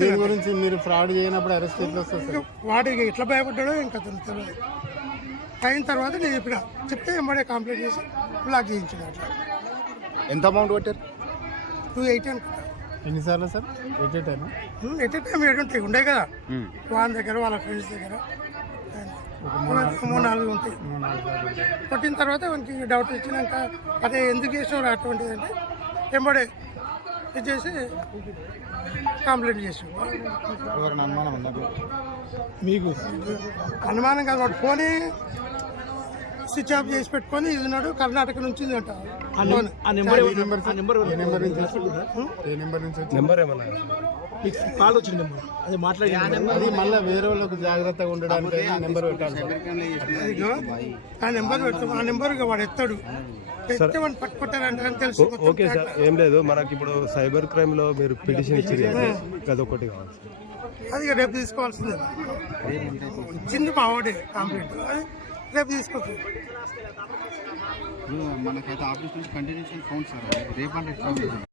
దీని గురించి మీరు ఫ్రాడ్ చేయనప్పుడు అరెస్ట్ సార్? వాడికి ఎట్లా భయపడ్డాడో ఇంకా తెలియదు అయిన తర్వాత నేను చెప్పిన చెప్తే ఎంబడే కంప్లీట్ చేసి బ్లాక్ అట్లా. ఎంత అమౌంట్ కొట్టారు? టూ ఎయిటీ అనుకుంటా. ఎన్నిసార్లు sir? At a time at time ఏడు ఉంటాయి ఉండే కదా. వాళ్ళ దగ్గర వాళ్ళ ఫ్రెండ్స్ దగ్గర. మూడు నాలుగు ఉంటాయి. కొట్టిన తర్వాత మనకి డౌట్ వచ్చినాక అదే ఎందుకు చేసినారు అటువంటిది అంటే ఎంబడే ఇది చేసి కంప్లైంట్ చేసి అనుమానం మీకు? అనుమానం కాదు వాడు ఫోనే స్విచ్ ఆఫ్ చేసి పెట్టుకొని ఇది ఉన్నాడు కర్ణాటక నుంచి కాల్ వచ్చింది నెంబర్. అది మాట్లాడి అది మళ్ళీ వేరే వాళ్ళకు జాగ్రత్తగా ఉండడానికి నెంబర్ పెట్టాలి. ఆ నెంబర్ పెడతాం ఆ నెంబర్ వాడు ఎత్తాడు. ఓకే సార్ ఏం లేదు. మనకి ఇప్పుడు సైబర్ క్రైమ్లో మీరు పిటిషన్ ఇచ్చారు అదొకటి కావాలి అది రేపు తీసుకోవాల్సిందే. ఇచ్చింది మా వాడే కంప్లీట్. రేపు తీసుకోవచ్చు మనకైతే ఆఫీస్ నుంచి కంటిన్యూషన్ ఫోన్ సార్. రేపు అంటే